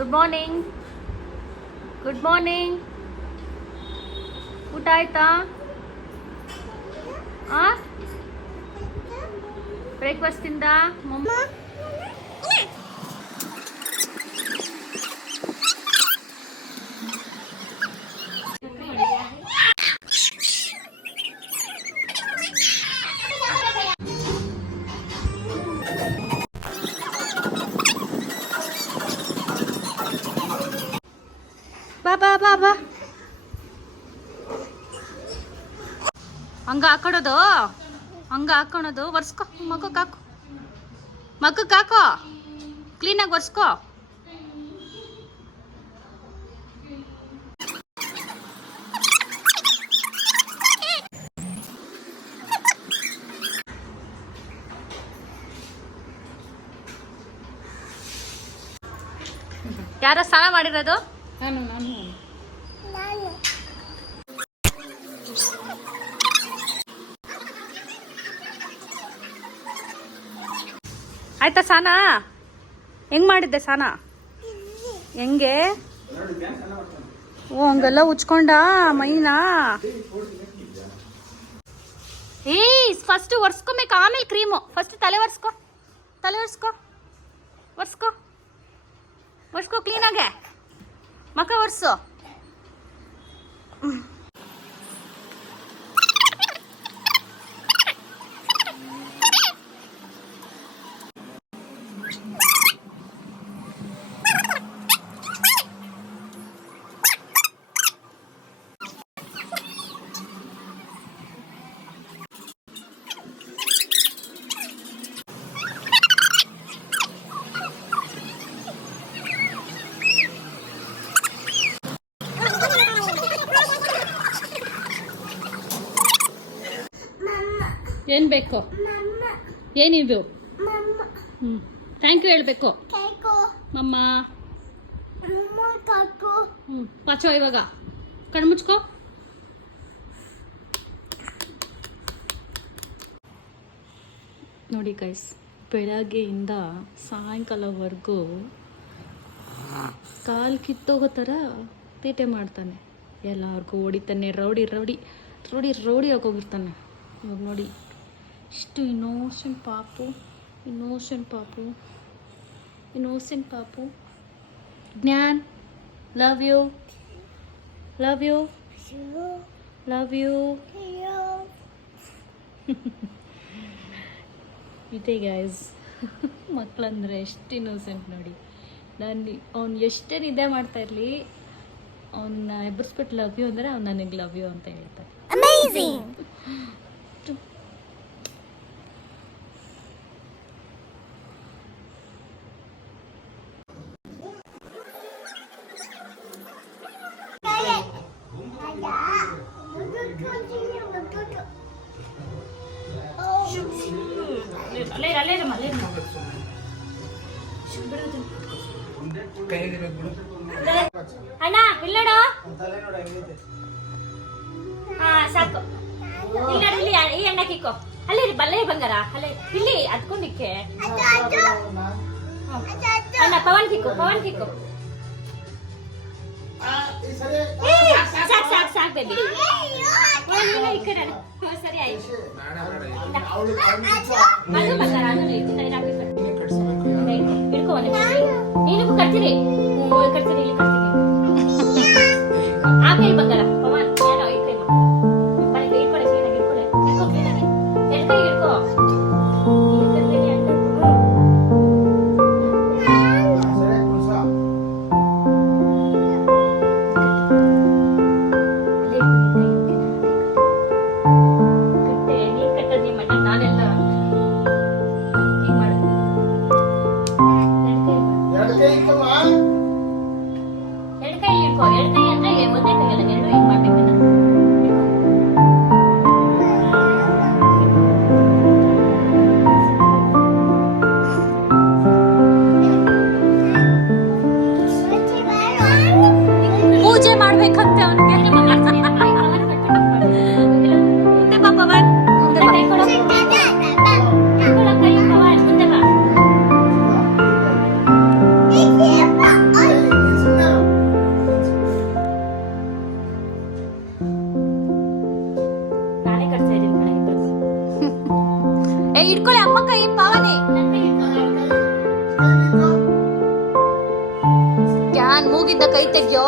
Good morning. Good morning. ಊಟ ಆಯ್ತಾ? Breakfast ತಿಂದ ಮಮ್ಮ? ಬಾ ಬಾ ಬಾ ಬಾ. ಹಂಗ ಹಾಕೊಳೋದು, ಹಂಗ ಹಾಕೊಳೋದು. ಒರ್ಸ್ಕೊ, ಮಗಕ್ಕೆ ಹಾಕು, ಮಗಕ್ಕೆ ಹಾಕೋ, ಕ್ಲೀನಾಗಿ ಒರ್ಸ್ಕೊ. ಯಾರ ಸ್ನಾನ ಮಾಡಿರೋದು? ನಾನು. ಆಯ್ತಾ ಸ್ನಾನ? ಹೆಂಗ್ ಮಾಡಿದ್ದೆ ಸ್ನಾನ? ಹೆಂಗೆ? ಓ, ಹಂಗೆಲ್ಲ ಉಚ್ಕೊಂಡ ಮೈನಾ? ಫಸ್ಟ್ ಒರ್ಸ್ಕೊಬೇಕು, ಆಮೇಲೆ ಕ್ರೀಮು. ಫಸ್ಟ್ ತಲೆ ಒರ್ಸ್ಕೊ, ತಲೆ ಒರ್ಸ್ಕೊ, ಒರ್ಸ್ಕೊ, ಒರ್ಸ್ಕೊ ಕ್ಲೀನಾಗೆ. ಮಕ್ಕ ಒರ್ಸು. ಏನ್ ಬೇಕು? ಏನಿದು? ಥ್ಯಾಂಕ್ ಯು ಹೇಳ್ಬೇಕು. ಮಮ್ಮ ಪಾಚೋ. ಇವಾಗ ಕಣ್ಮುಚ್ಕೋ. ನೋಡಿ ಗೈಸ್, ಬೆಳಗ್ಗೆಯಿಂದ ಸಾಯಂಕಾಲವರೆಗೂ ಕಾಲು ಕಿತ್ತೋಗೋ ಥರ ತೀಟೆ ಮಾಡ್ತಾನೆ. ಎಲ್ಲರಿಗೂ ಹೊಡಿತಾನೆ. ರೌಡಿ ರೌಡಿ ರೌಡಿ ರೌಡಿ ಆಗೋಗಿರ್ತಾನೆ. ಇವಾಗ ನೋಡಿ, ಇಷ್ಟು ಇನ್ನೋಸೆಂಟ್ ಪಾಪು, ಇನ್ನೋಸೆಂಟ್ ಪಾಪು, ಇನ್ನೋಸೆಂಟ್ ಪಾಪು. ಜ್ಞಾನ್, love you, love you, love you. ಇದೆ ಗೈಸ್, ಮಕ್ಕಳಂದ್ರೆ ಎಷ್ಟು ಇನ್ನೋಸೆಂಟ್ ನೋಡಿ. ನಾನು ಅವ್ನು ಎಷ್ಟೇ ನಿದ್ದೆ ಮಾಡ್ತಾ ಇರಲಿ, ಅವನ್ನ ಎಬ್ಬರಿಸ್ಬಿಟ್ಟು ಲವ್ ಯು ಅಂದರೆ ಅವ್ನು ನನಗೆ ಲವ್ ಯು ಅಂತ ಹೇಳ್ತಾರೆ. ಅಮೇಜಿಂಗ್. ಅಣ್ಣ ಇಲ್ಲಡ ಸಾಕು. ಇಲ್ಲಿ ಈ ಎಣ್ಣೆ ಕಿಕ್ಕೋ. ಅಲ್ಲೇ ಬಲ್ಲೆ ಬಂಗಾರ, ಅಲ್ಲೇ ಇಲ್ಲಿ ಅದ್ಕೊಂಡಿಕ್ಕೆ. ಅಣ್ಣ ಪವನ್ ಕಿಕ್ಕು, ಪವನ್ ಕಿಕ್ಕು. ಸಾಕು ಸಾಕು ಸಾಕು ಬೇಬಿ. ಈ ಕಡೆ ಸರಿ ಆಯ್ತು. ಅದು ಬಂಗಾರ, ಹಿಡ್ಕೊ. ನೀನು ಕಟ್ತೀರಿ, ಕಟ್ತೀನಿ, ಇಲ್ಲಿ ಕಟ್ತೀನಿ. ಆ ಕೈ ಬಂಗಾರ ಪವನ್, ಏನೋ ಈ ಕೈ ಬಳಿಗೆ ಇಟ್ಕೊಳ್ಳಿ, ಕ್ಲೀನಾಗಿ ಇಟ್ಕೊಳ್ಳಿ. ಹಿಡ್ಕೊ, ಕ್ಲೀನಾಗಿ ಎರಡು ಕೈ ಹಿಡ್ಕೊ. ಎರಡು ಕೈ ಅಂದ್ರೆ ಒಂದೇ ಕೈಯಲ್ಲ, ಎರಡು ಹಿಂಗ್ ಇಟ್ಕೊಳ್ಳಿ ಅಮ್ಮ ಕೈ ಪಾವನಿ. ಕ್ಯಾನ್ ಮೂಗಿಂದ ಕೈ ತೆಗ್ಯೋ.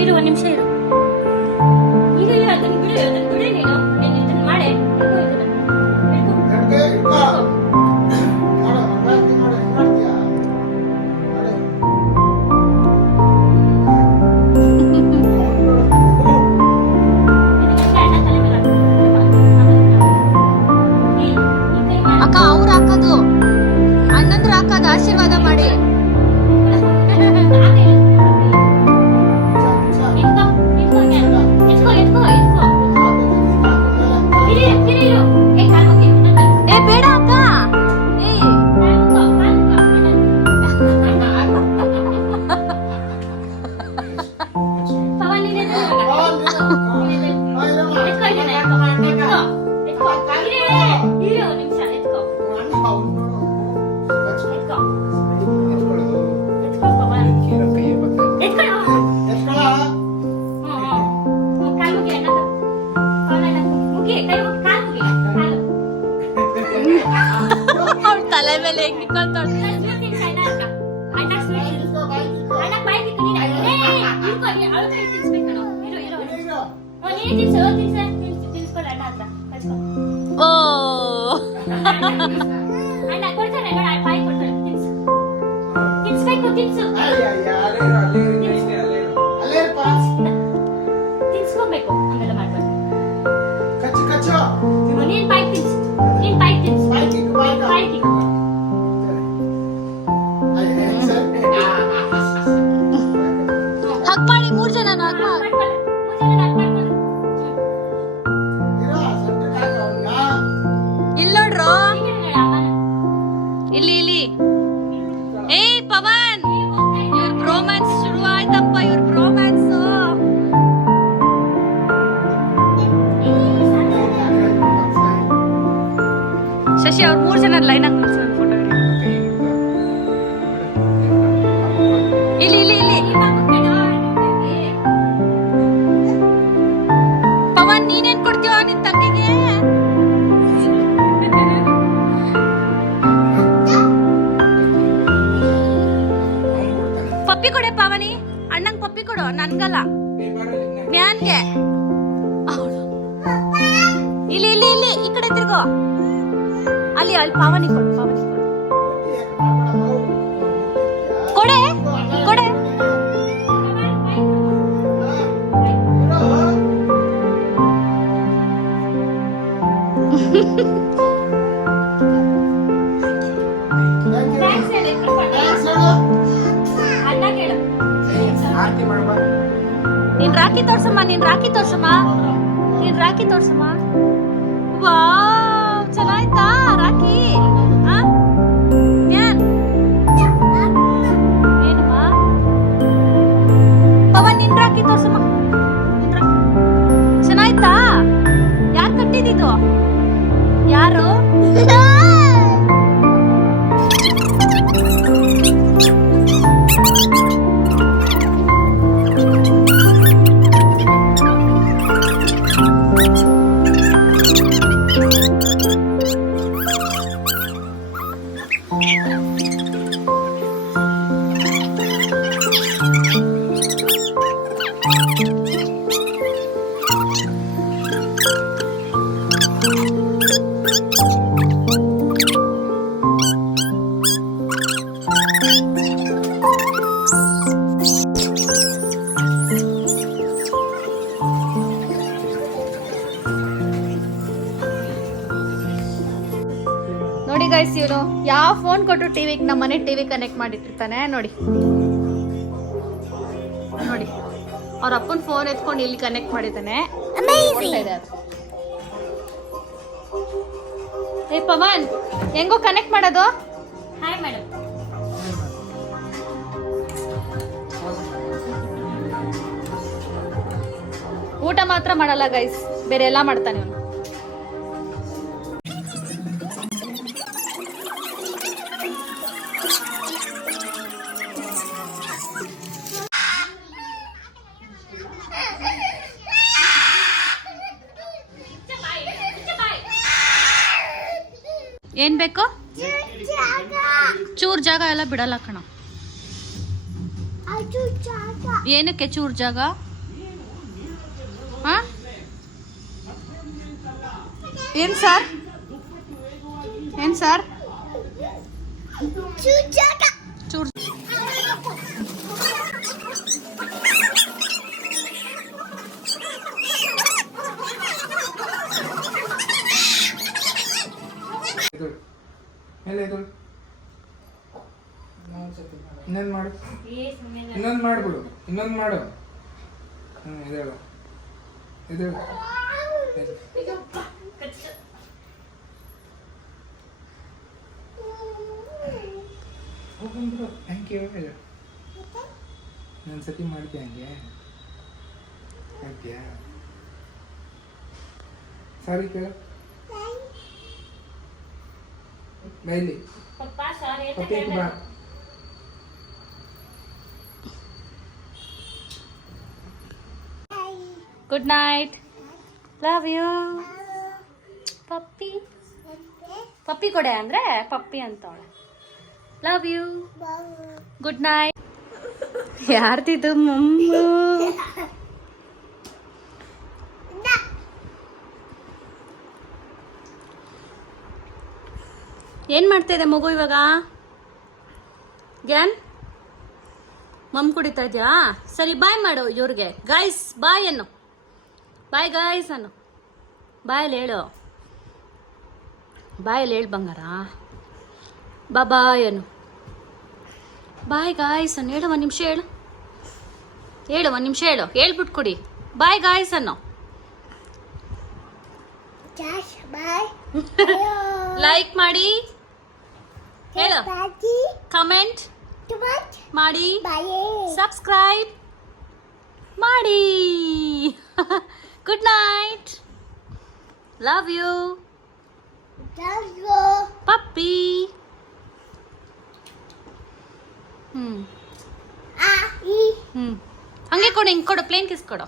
ಇರು ಒಂದ್ ನಿಮಿಷ ಇರು. ಈಗ ಅದನ್ನ ಬಿಡು ನೀನು. ನೀನು ಇದನ್ನ ಮಾಡಿ ಅಕ್ಕ. ಅವ್ರು ಹಾಕೋದು ಅಣ್ಣಂದ್ರು ಹಾಕೋದು. ಆಶೀರ್ವಾದ ಮಾಡಿ. ಬೇಡ ಅಕ್ಕ. ತಲೆ ಮೇಲೆ ಹೆಂಗ್ ತಿನ್ಸ್ಕೊಬೇಕು. ಆಮೇಲೆ ಮಾಡ್ಬೇಕು. ನೀನ್ ಬಾಯ್ಗೆ ತಿನ್ಸು. ನೀನ್ ಬಾಯ್ಗೆ ತಿನ್ಸು. ಬಾಯ್ಗೆ ಹಗ್ ಮಾಡಿ. 3 ಜನ ಹಗ್ ಮಾಡಿ. ಇಲ್ಲಿ ನೋಡ್ರು. ಇಲ್ಲಿ ಏ ಪವನ್, ಇವ್ರ ಬ್ರೋಮ್ಯಾನ್ಸ್ ಶುರು ಆಯ್ತಪ್ಪ. ಇವ್ರ ಬ್ರೋಮ್ಯಾನ್ಸ್ ಶಶಿ. ಅವ್ರ 3 ಜನ ಲೈನ್ ಆಗಿ ಫೋಟೋ ಇಲ್ಲಿ ಪವನ್. ನೀನೇನ್ ಕೊಡ್ತೀವ ನಿನ್ ತಂಗಿಗೆ? ಪಪ್ಪಿ ಕೊಡೆ ಪಾವನಿ. ಅಣ್ಣಂಗ್ ಪಪ್ಪಿ ಕೊಡು. ನನ್ಗಲ್ಲ, ಮ್ಯಾನ್ಗೆ. ಇಲ್ಲಿ ಈ ಕಡೆ ತಿರ್ಗೋ. ಅಲ್ಲಿ ಪಾವನಿ ಕೊಡು. ಕೊಡೆ. ನೀನ್ ರಾಖಿ ತೋರ್ಸಮ್ಮ. ವಾವ್, ಚೆನ್ನಾಯ್ತಾ ರಾಖಿ? ಏನಮ್ಮ ಪವನ್, ನಿನ್ ರಾಖಿ ತೋರ್ಸಮ್ಮ. ಚೆನ್ನಾಯ್ತಾ? ಯಾರು ಕಟ್ಟಿದ್ದು? ಯಾರು? ನೋಡಿ ಗೈಸ್, ಇವನು ಯಾವ ಫೋನ್ ಕೊಟ್ಟು ಟಿವಿಗೆ, ನಮ್ಮ ಮನೆ ಟಿವಿ ಕನೆಕ್ಟ್ ಮಾಡಿಟ್ಟಿರ್ತಾನೆ. ನೋಡಿ ಅವ್ರ ಅಪ್ಪನ ಫೋನ್ ಎತ್ಕೊಂಡು ಇಲ್ಲಿ ಕನೆಕ್ಟ್ ಮಾಡಿದ್ದಾನೆ. ಏ ಪವನ್, ಹೆಂಗೋ ಕನೆಕ್ಟ್ ಮಾಡೋದು? Hi madam. ಊಟ ಮಾತ್ರ ಮಾಡಲ್ಲ ಗೈಸ್, ಬೇರೆ ಎಲ್ಲ ಮಾಡ್ತಾನೆ ಇವನು. ಏನು ಬೇಕು? ಚೂರು ಜಾಗ ಎಲ್ಲ ಬಿಡಲ್ಲ ಕಣ. ಏನಕ್ಕೆ ಚೂರು ಜಾಗ? ಹಾಂ ಏನು ಸರ್? ಏನು ಸರ್? ಚೂರು ಇನ್ನೊಂದು ಮಾಡು, ಇನ್ನೊಂದು ಮಾಡ್ಬಿಡು, ಇನ್ನೊಂದು ಮಾಡು. ಇದೇಳು ಇದೇಳು. ಹೋಗ್ಬಂದ್ಬಿಡು. Thank you. ಇನ್ನೊಂದು ಸತಿ ಮಾಡ್ತೀಯ ಹಂಗೆ? ಮಾಡ್ತೀಯಾ? ಸಾರಿ ಕೇಳು. ಬೈಲಿ ಪಪ್ಪಿ ಬಾ. Good night. ಲವ್ ಯು ಪಪ್ಪಿ. ಪಪ್ಪಿ ಕೊಡೆ ಅಂದರೆ ಪಪ್ಪಿ ಅಂತವಳೆ. Love you. Good night. ಯಾರ್ದಿದು ಮಮ್ಮು? ಏನು ಮಾಡ್ತಾ ಇದೆ ಮಗು ಇವಾಗ? ಗ್ಯಾನ್ ಮಮ್ ಕುಡಿತಾ ಇದೆಯಾ? ಸರಿ ಬಾಯ್ ಮಾಡು ಇವ್ರಿಗೆ. ಗೈಸ್ ಬಾಯ್ ಅನ್ನು. ಬಾಯ್ ಗೈಸ್ ಅನ್ನು. ಬಾಯಲ್ಲಿ ಹೇಳು. ಬಾಯಲ್ಲಿ ಹೇಳು ಬಂಗಾರ. ಬಾಯ್ ಅನ್ನು. ಬಾಯ್ ಗಾಯ್ಸ್ ಅನ್ನು. ಹೇಳು ಒಂದು ನಿಮಿಷ ಹೇಳು. ಹೇಳು ಒಂದು ನಿಮಿಷ ಹೇಳು. ಹೇಳ್ಬಿಟ್ಟು ಕುಡಿ. ಬಾಯ್ ಗಾಯ್ಸ್ ಅನ್ನು. ಲೈಕ್ ಮಾಡಿ, ಹೇಳು, ಕಮೆಂಟ್ ಮಾಡಿ, ಸಬ್ಸ್ಕ್ರೈಬ್ ಮಾಡಿ. Good night. ಲವ್ ಯು ಪಪ್ಪಿ. ಹಂಗೆ ಕೊಡು, ಹಿಂಗೆ ಕೊಡು, ಪ್ಲೇನ್ ಕಿಸ್ ಕೊಡು.